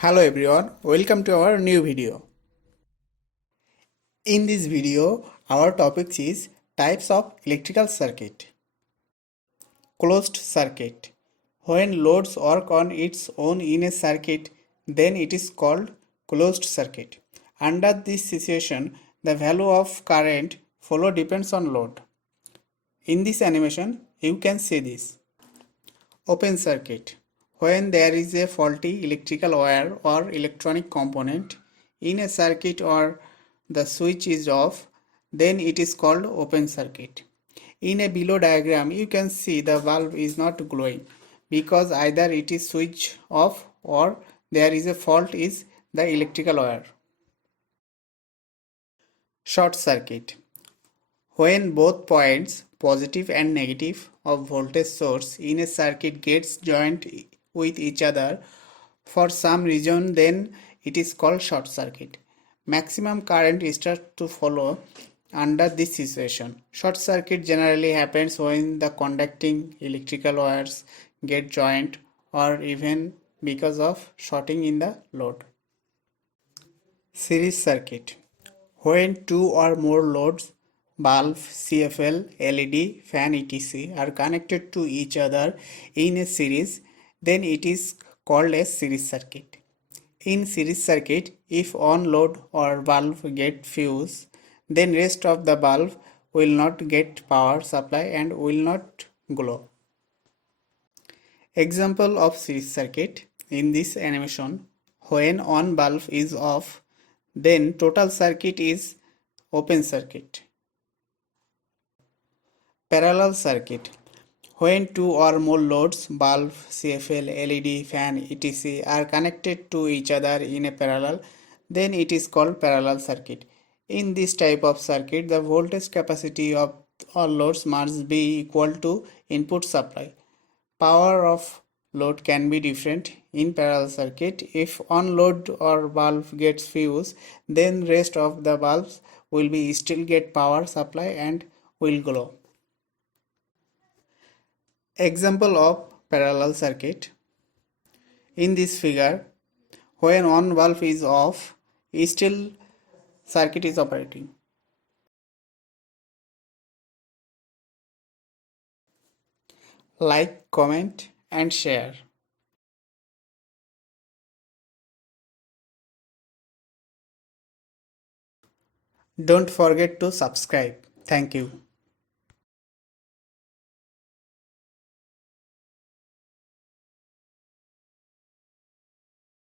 Hello everyone, welcome to our new video. In this video, our topic is types of electrical circuit. Closed circuit. When loads work on its own in a circuit, then it is called closed circuit. Under this situation, the value of current flow depends on load. In this animation, you can see this. Open circuit. When there is a faulty electrical wire or electronic component in a circuit or the switch is off, then it is called open circuit. In a below diagram, you can see the bulb is not glowing because either it is switched off or there is a fault is the electrical wire. Short circuit. When both points, positive and negative, of voltage source in a circuit gets joined with each other for some reason, then it is called short circuit. Maximum current starts to flow under this situation. Short circuit generally happens when the conducting electrical wires get joined or even because of shorting in the load. Series circuit. When two or more loads, bulb, CFL, LED, fan etc. are connected to each other in a series, then it is called a series circuit. In series circuit, if one load or bulb get fuse, then rest of the bulb will not get power supply and will not glow. Example of series circuit. In this animation, when one bulb is off, then total circuit is open circuit. Parallel circuit. When two or more loads, bulb, CFL, LED, fan, etc. are connected to each other in a parallel, then it is called parallel circuit. In this type of circuit, the voltage capacity of all loads must be equal to input supply. Power of load can be different in parallel circuit. If one load or bulb gets fused, then rest of the bulbs will be still get power supply and will glow. Example of parallel circuit. In this figure, when one bulb is off, still circuit is operating. Like, comment and share. Don't forget to subscribe. Thank you.